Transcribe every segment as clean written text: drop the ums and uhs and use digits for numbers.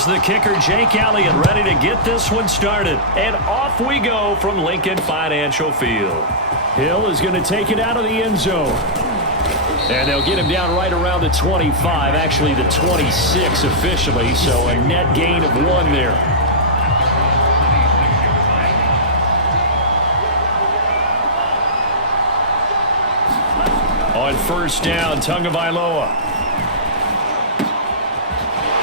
Here's the kicker, Jake Elliott, ready to get this one started. And off we go from Lincoln Financial Field. Hill is going to take it out of the end zone. And they'll get him down right around the 25, actually the 26 officially, so a net gain of 1 there. On first down, Tagovailoa.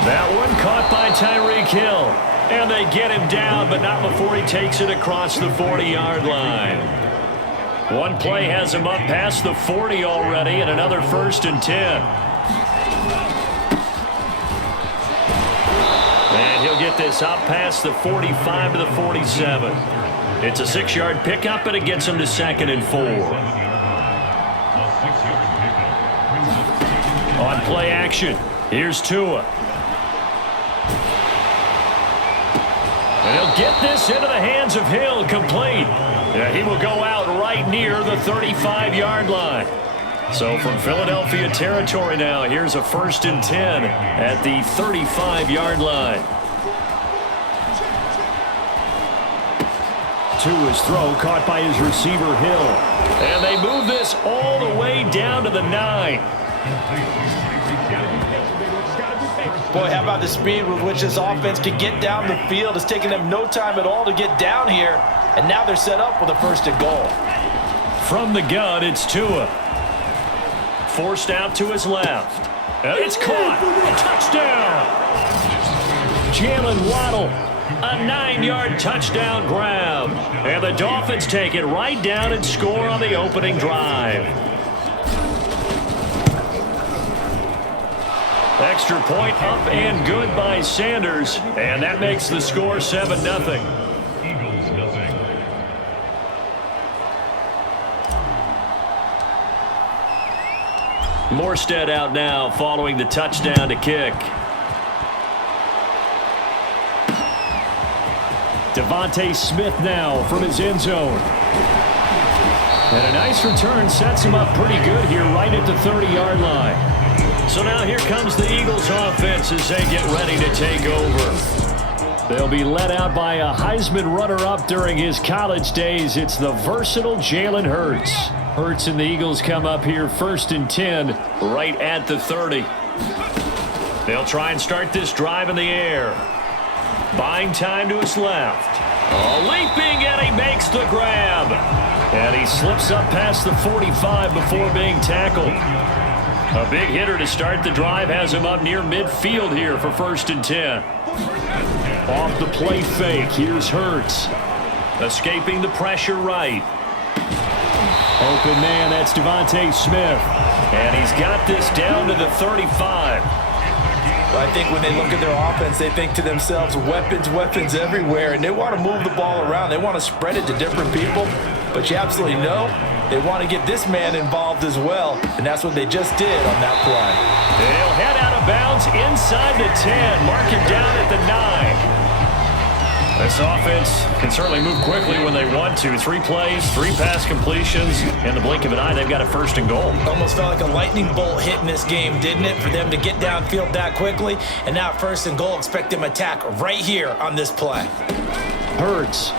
That one caught by Tyreek Hill. And they get him down, but not before he takes it across the 40-yard line. One play has him up past the 40 already, and another 1st and 10. And he'll get this up past the 45 to the 47. It's a 6-yard pickup, and it gets him to 2nd and 4. On play action, here's Tua. And he'll get this into the hands of Hill, complete. Yeah, he will go out right near the 35-yard line. So from Philadelphia territory now, here's a 1st and 10 at the 35-yard line. Tua's throw caught by his receiver, Hill. And they move this all the way down to the 9. Boy, how about the speed with which this offense can get down the field? It's taking them no time at all to get down here. And now they're set up with a 1st and goal. From the gun, it's Tua. Forced out to his left. And it's caught. Touchdown. Jalen Waddle. A 9-yard touchdown grab. And the Dolphins take it right down and score on the opening drive. Extra point up and good by Sanders. And that makes the score 7-0. Morstead out now following the touchdown to kick. Devontae Smith now from his end zone. And a nice return sets him up pretty good here right at the 30-yard line. So now here comes the Eagles offense as they get ready to take over. They'll be led out by a Heisman runner-up during his college days. It's the versatile Jalen Hurts. Hurts and the Eagles come up here 1st and 10 right at the 30. They'll try and start this drive in the air. Buying time to his left. Oh, leaping, and he makes the grab. And he slips up past the 45 before being tackled. A big hitter to start the drive has him up near midfield here for 1st and 10. Off the play fake, here's Hurts. Escaping the pressure right. Open man, that's Devontae Smith. And he's got this down to the 35. Well, I think when they look at their offense, they think to themselves, weapons, weapons everywhere. And they want to move the ball around. They want to spread it to different people. But you absolutely know they want to get this man involved as well. And that's what they just did on that play. They'll head out of bounds inside the 10. Mark him down at the 9. This offense can certainly move quickly when they want to. 3 plays, 3 pass completions. In the blink of an eye, they've got a 1st and goal. Almost felt like a lightning bolt hit in this game, didn't it? For them to get downfield that quickly. And now 1st and goal, expect them to attack right here on this play. Hurts.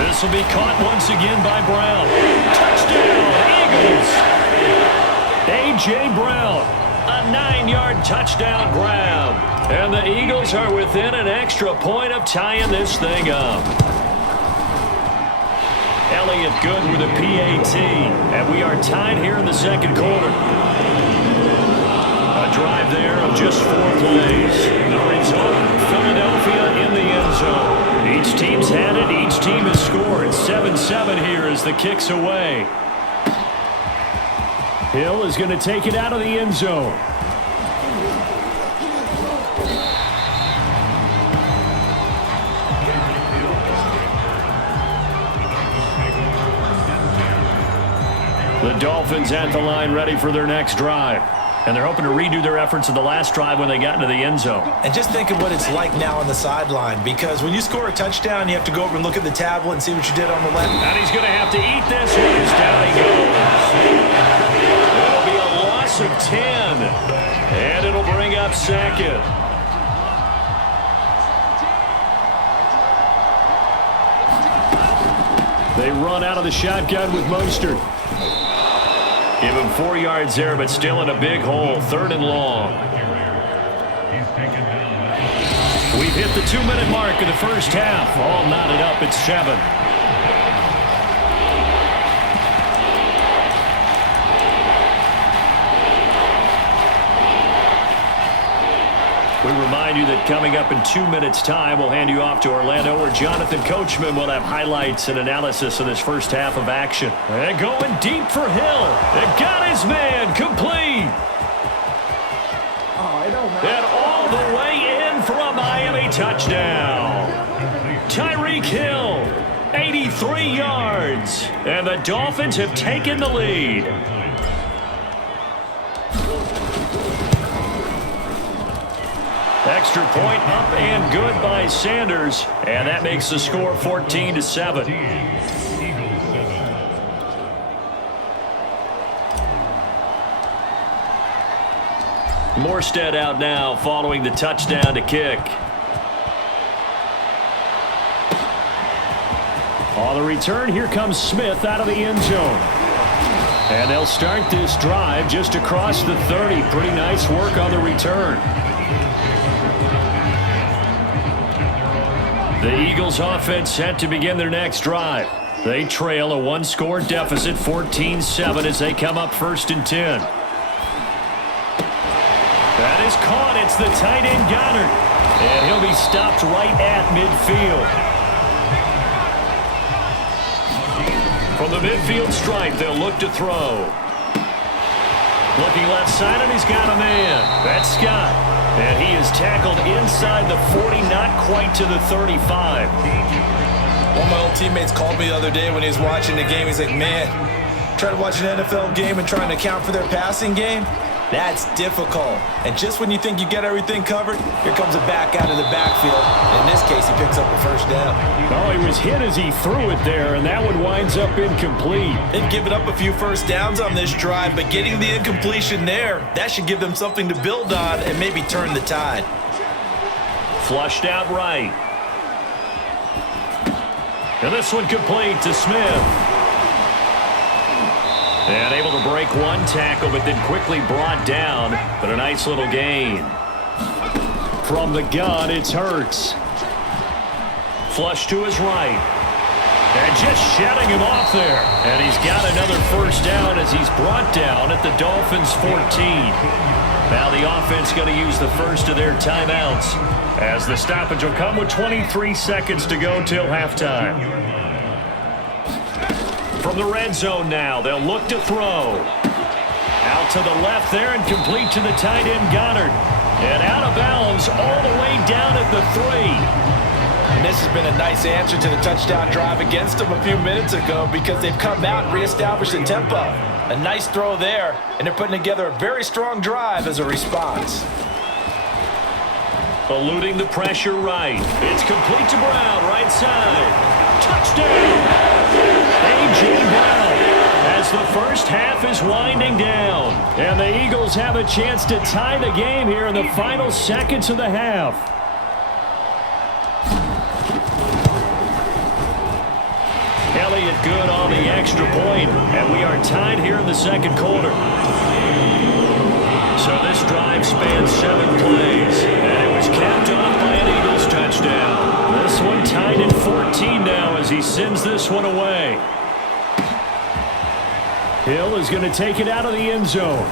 This will be caught once again by Brown. Touchdown, Eagles! A.J. Brown, a 9-yard touchdown grab. And the Eagles are within an extra point of tying this thing up. Elliott good with a PAT. And we are tied here in the 2nd quarter. A drive there of just 4 plays. The result, Philadelphia in the end zone. Each team's had it. Each team has scored. 7-7 here as the kick's away. Hill is going to take it out of the end zone. The Dolphins at the line ready for their next drive. And they're hoping to redo their efforts in the last drive when they got into the end zone. And just think of what it's like now on the sideline, because when you score a touchdown, you have to go over and look at the tablet and see what you did on the left. And he's going to have to eat this one as down he goes. It'll be a loss loss of 10. And it'll bring up second. They run out of the shotgun with Mostert. Give him 4 yards there, but still in a big hole. 3rd and long. We've hit the 2-minute mark of the first half. All knotted up at 7. We remind you that coming up in 2 minutes' time, we'll hand you off to Orlando, where Jonathan Coachman will have highlights and analysis of this first half of action. And going deep for Hill. It got his man complete. And all the way in for a Miami touchdown. Tyreek Hill, 83 yards. And the Dolphins have taken the lead. Extra point up and good by Sanders. And that makes the score 14-7. Morstead out now following the touchdown to kick. On the return, here comes Smith out of the end zone. And they'll start this drive just across the 30. Pretty nice work on the return. The Eagles offense set to begin their next drive. They trail a 1-score deficit, 14-7, as they come up 1st and 10. That is caught. It's the tight end Goddard. And he'll be stopped right at midfield. From the midfield stripe, they'll look to throw. Looking left side, and he's got a man. That's Scott. And he is tackled inside the 40, not quite to the 35. One of my old teammates called me the other day when he was watching the game. He's like, man, trying to watch an NFL game and trying to account for their passing game? That's difficult. And just when you think you get everything covered, here comes a back out of the backfield. In this case, he picks up a first down. Oh, he was hit as he threw it there, and that one winds up incomplete. They've given up a few first downs on this drive, but getting the incompletion there, that should give them something to build on and maybe turn the tide. Flushed out right. And this one complete to Smith. And able to break one tackle, but then quickly brought down. But a nice little gain. From the gun, it's Hurts. Flush to his right. And just shutting him off there. And he's got another first down as he's brought down at the Dolphins' 14. Now the offense going to use the first of their timeouts, as the stoppage will come with 23 seconds to go till halftime. From the red zone now, they'll look to throw. Out to the left there and complete to the tight end Goddard. And out of bounds all the way down at the 3. And this has been a nice answer to the touchdown drive against them a few minutes ago, because they've come out and reestablished the tempo. A nice throw there, and they're putting together a very strong drive as a response. Eluding the pressure right. It's complete to Brown, right side. Touchdown! A.J. Brown, as the first half is winding down. And the Eagles have a chance to tie the game here in the final seconds of the half. Elliott good on the extra point, and we are tied here in the second quarter. So this drive spans 7 plays, and it was capped off by an Eagles touchdown. This one tied at 14 now as he sends this one away. Hill is going to take it out of the end zone.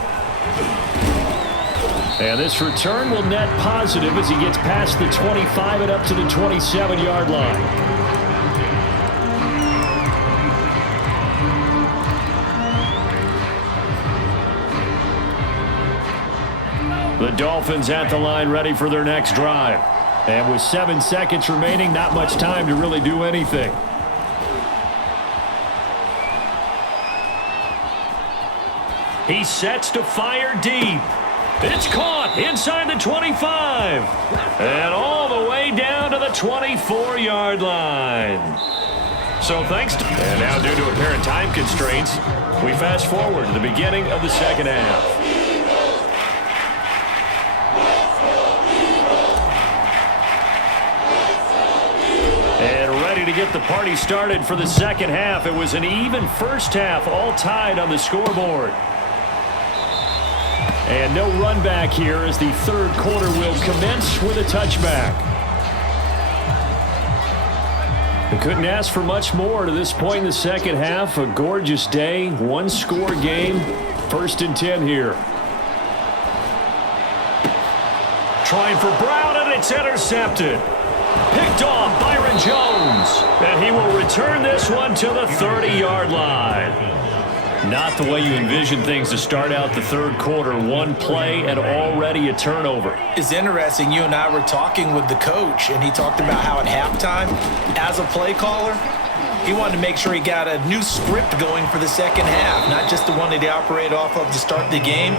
And this return will net positive as he gets past the 25 and up to the 27-yard line. The Dolphins at the line, ready for their next drive. And with 7 seconds remaining, not much time to really do anything. He sets to fire deep. It's caught inside the 25. And all the way down to the 24-yard line. So thanks to... And now due to apparent time constraints, we fast forward to the beginning of the second half. get the party started for the second half. It was an even first half, all tied on the scoreboard. And no run back here as the third quarter will commence with a touchback. We couldn't ask for much more to this point in the second half. A gorgeous day, one-score game, 1st and 10 here. Trying for Brown, and it's intercepted. Picked off Byron Jones. And he will return this one to the 30-yard line. Not the way you envision things to start out the third quarter. One play and already a turnover. It's interesting. You and I were talking with the coach, and he talked about how at halftime, as a play caller, he wanted to make sure he got a new script going for the second half, not just the one that he operated off of to start the game.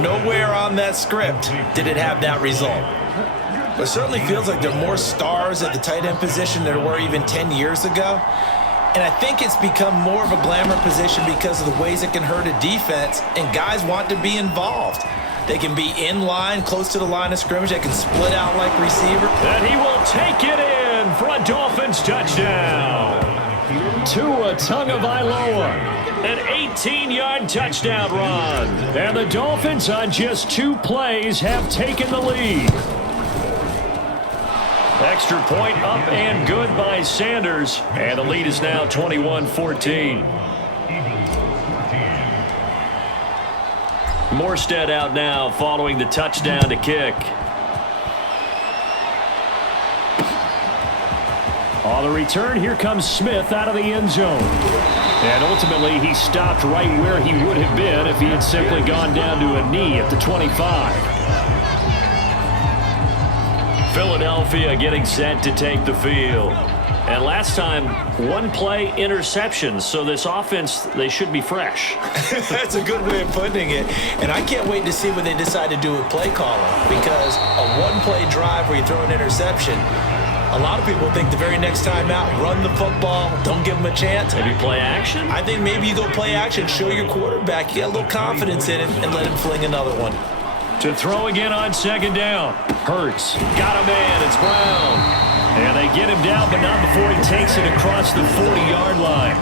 Nowhere on that script did it have that result. But it certainly feels like there are more stars at the tight end position than there were even 10 years ago. And I think it's become more of a glamour position because of the ways it can hurt a defense, and guys want to be involved. They can be in line, close to the line of scrimmage. They can split out like receiver. And he will take it in for a Dolphins touchdown. Tua Tagovailoa, an 18-yard touchdown run. And the Dolphins on just 2 plays have taken the lead. Extra point up and good by Sanders. And the lead is now 21-14. Morstead out now following the touchdown to kick. On the return, here comes Smith out of the end zone. And ultimately, he stopped right where he would have been if he had simply gone down to a knee at the 25. Philadelphia getting set to take the field. And last time, 1 play interception, so this offense, they should be fresh. That's a good way of putting it. And I can't wait to see what they decide to do with play calling, because a 1-play drive where you throw an interception, a lot of people think the very next time out, run the football, don't give them a chance. Maybe play action? I think maybe you go play action, show your quarterback you got a little confidence in him, and let him fling another one. To throw again on second down. Hurts. Got a man. It's Brown. And they get him down, but not before he takes it across the 40-yard line.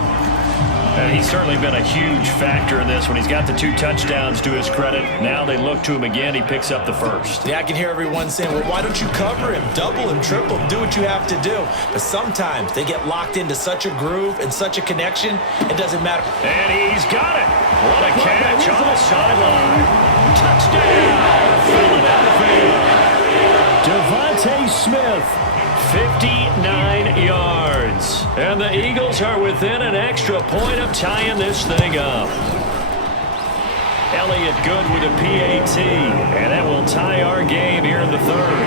And he's certainly been a huge factor in this when he's got the 2 touchdowns to his credit. Now they look to him again. He picks up the first. Yeah, I can hear everyone saying, well, why don't you cover him, double him, triple him, do what you have to do. But sometimes they get locked into such a groove and such a connection, it doesn't matter. And he's got it. What a catch on the sideline. Touchdown, Philadelphia. Devontae Smith, 59 yards. And the Eagles are within an extra point of tying this thing up. Elliott good with a PAT. And that will tie our game here in the third.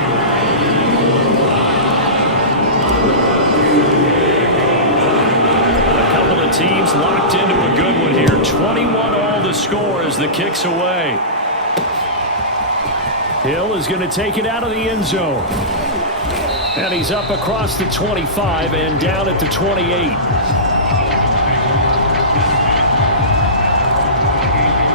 A couple of teams locked into a good one here. 21-all the score as the kick's away. Hill is going to take it out of the end zone. And he's up across the 25 and down at the 28.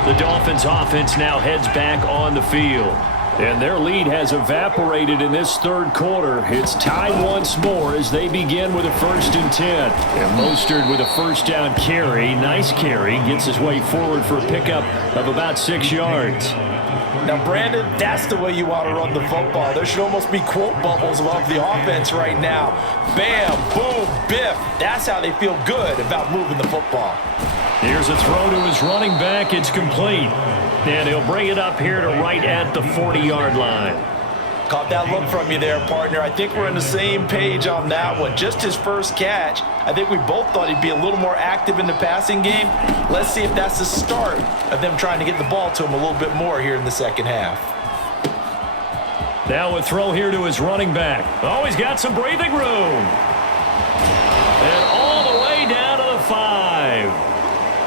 The Dolphins offense now heads back on the field. And their lead has evaporated in this third quarter. It's tied once more as they begin with a 1st and 10. And Mostert with a first down carry. Nice carry. Gets his way forward for a pickup of about 6 yards. Now, Brandon, that's the way you want to run the football. There should almost be quote bubbles above the offense right now. Bam, boom, biff. That's how they feel good about moving the football. Here's a throw to his running back. It's complete. And he'll bring it up here to right at the 40-yard line. Caught that look from you there, partner. I think we're on the same page on that one. Just his first catch. I think we both thought he'd be a little more active in the passing game. Let's see if that's the start of them trying to get the ball to him a little bit more here in the second half. Now a throw here to his running back. Oh, he's got some breathing room. And all the way down to the 5.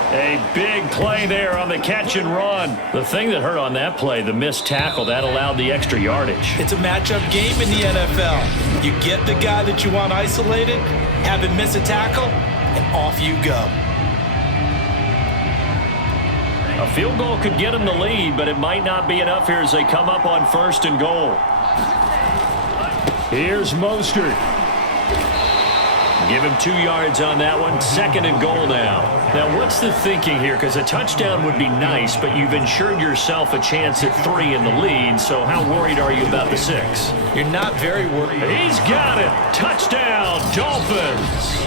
A big play there on the catch and run. The thing that hurt on that play, the missed tackle, that allowed the extra yardage. It's a matchup game in the NFL. You get the guy that you want isolated, have him miss a tackle, and off you go. A field goal could get him the lead, but it might not be enough here as they come up on 1st and goal. Here's Mostert. Give him 2 yards on that one. 2nd and goal now. Now, what's the thinking here? Because a touchdown would be nice, but you've ensured yourself a chance at 3 in the lead, so how worried are you about the 6? You're not very worried. He's got it. Touchdown, Dolphins.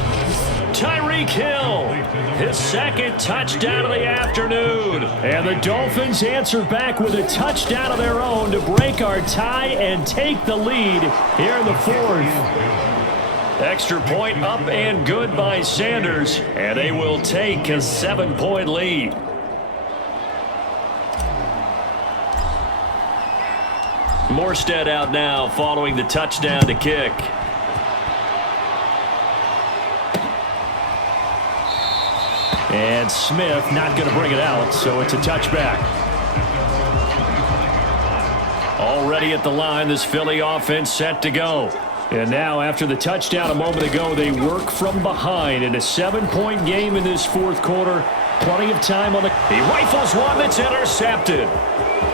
Tyreek Hill, his 2nd touchdown of the afternoon. And the Dolphins answer back with a touchdown of their own to break our tie and take the lead here in the 4th. Extra point up and good by Sanders, and they will take a 7-point lead. Morstead out now following the touchdown to kick. And Smith not going to bring it out, so it's a touchback. Already at the line, this Philly offense set to go. And now, after the touchdown a moment ago, they work from behind in a 7-point game in this 4th quarter. Plenty of time on the... He rifles one that's intercepted.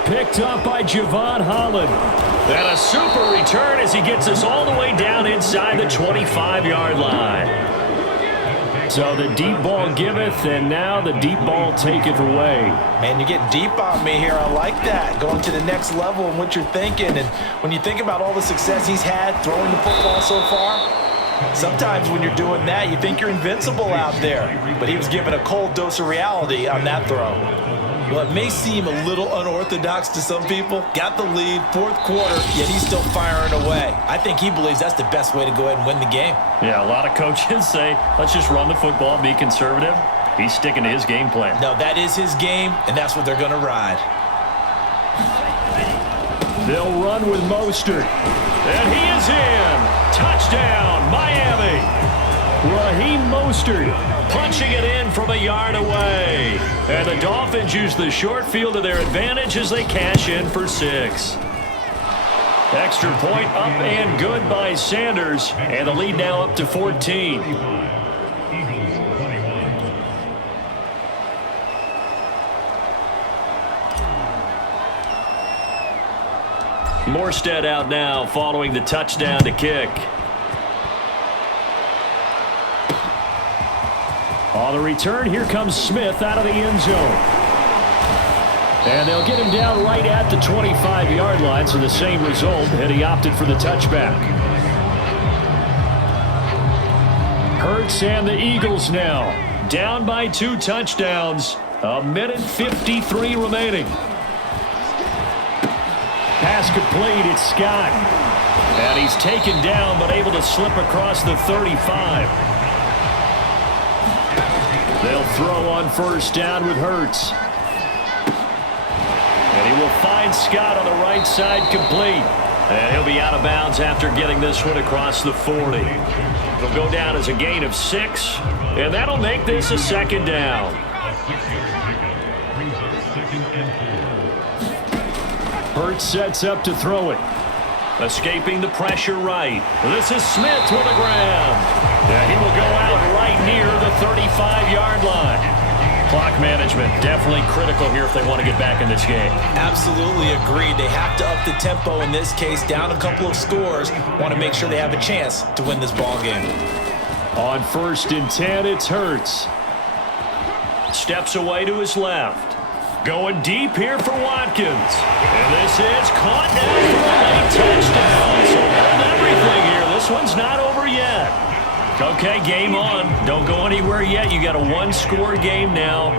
Picked up by Javon Holland. And a super return as he gets us all the way down inside the 25-yard line. So the deep ball giveth, and now the deep ball taketh away. Man, you're getting deep on me here. I like that. Going to the next level and what you're thinking. And when you think about all the success he's had throwing the football so far, sometimes when you're doing that, you think you're invincible out there. But he was given a cold dose of reality on that throw. Well, it may seem a little unorthodox to some people. Got the lead, 4th quarter, yet he's still firing away. I think he believes that's the best way to go ahead and win the game. Yeah, a lot of coaches say, let's just run the football, be conservative. He's sticking to his game plan. No, that is his game, and that's what they're going to ride. They'll run with Mostert. And he is in. Touchdown, Miami. Raheem Mostert punching it in from a yard away. And the Dolphins use the short field to their advantage as they cash in for 6. Extra point up and good by Sanders. And the lead now up to 14. Morstead out now following the touchdown to kick. On the return, here comes Smith out of the end zone. And they'll get him down right at the 25-yard line, so the same result, and he opted for the touchback. Hurts and the Eagles now, down by 2 touchdowns, 1:53 remaining. Pass complete, it's Scott. And he's taken down, but able to slip across the 35. They'll throw on 1st down with Hurts. And he will find Scott on the right side complete. And he'll be out of bounds after getting this one across the 40. It'll go down as a gain of 6. And that'll make this a 2nd down. Hurts sets up to throw it. Escaping the pressure right. This is Smith with the grab. Yeah, he will go out right near the 35-yard line. Clock management definitely critical here if they want to get back in this game. Absolutely agreed. They have to up the tempo in this case, down a couple of scores. Want to make sure they have a chance to win this ball game. On 1st and 10, it's Hurts. Steps away to his left. Going deep here for Watkins. And this is caught now for a late touchdown. So hold everything here. This one's not over yet. Okay, game on. Don't go anywhere yet. You got a 1-score game now.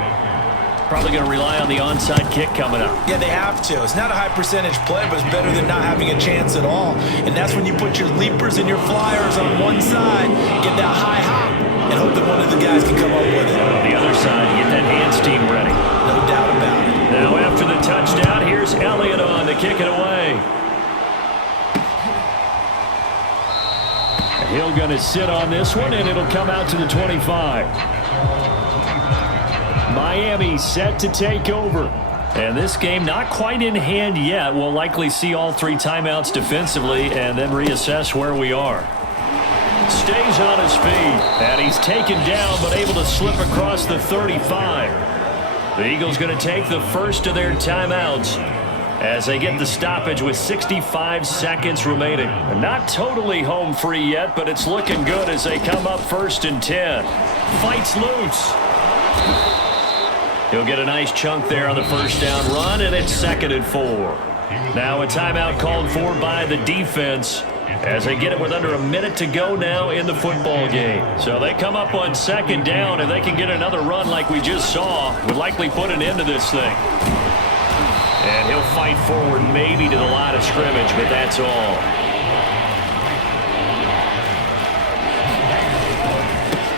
Probably going to rely on the onside kick coming up. Yeah, they have to. It's not a high percentage play, but it's better than not having a chance at all. And that's when you put your leapers and your flyers on one side, get that high hop, and hope that one of the guys can come up with it. On the other side, get that hands team ready. No doubt about it. Now after the touchdown, here's Elliott on to kick it away. Hill going to sit on this one, and it'll come out to the 25. Miami set to take over. And this game not quite in hand yet. We'll likely see all 3 timeouts defensively and then reassess where we are. Stays on his feet, and he's taken down but able to slip across the 35. The Eagles going to take the first of their timeouts. as they get the stoppage with 65 seconds remaining. And not totally home free yet, but it's looking good as they come up 1st and 10. Fights loose. He'll get a nice chunk there on the first down run, and it's 2nd and 4. Now a timeout called for by the defense as they get it with under a minute to go now in the football game. So they come up on 2nd down, and they can get another run like we just saw. Would likely put an end to this thing. And he'll fight forward maybe to the line of scrimmage, but that's all.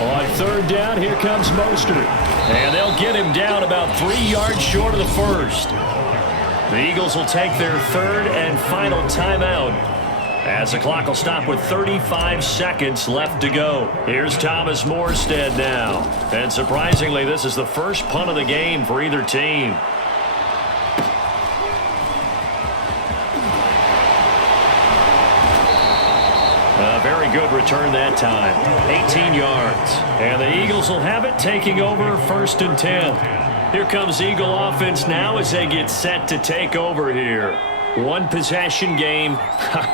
On 3rd down, here comes Mostert. And they'll get him down about 3 yards short of the first. The Eagles will take their 3rd and final timeout as the clock will stop with 35 seconds left to go. Here's Thomas Morstead now. And surprisingly, this is the first punt of the game for either team. A very good return that time. 18 yards. And the Eagles will have it, taking over 1st and 10. Here comes Eagle offense now as they get set to take over here. One possession game.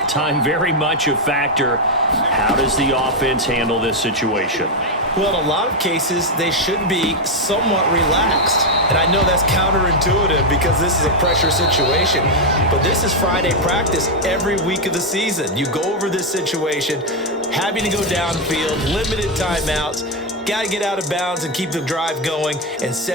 Time very much a factor. How does the offense handle this situation? Well, in a lot of cases, they should be somewhat relaxed. And I know that's counterintuitive because this is a pressure situation. But this is Friday practice every week of the season. You go over this situation, having to go downfield, limited timeouts, got to get out of bounds and keep the drive going and set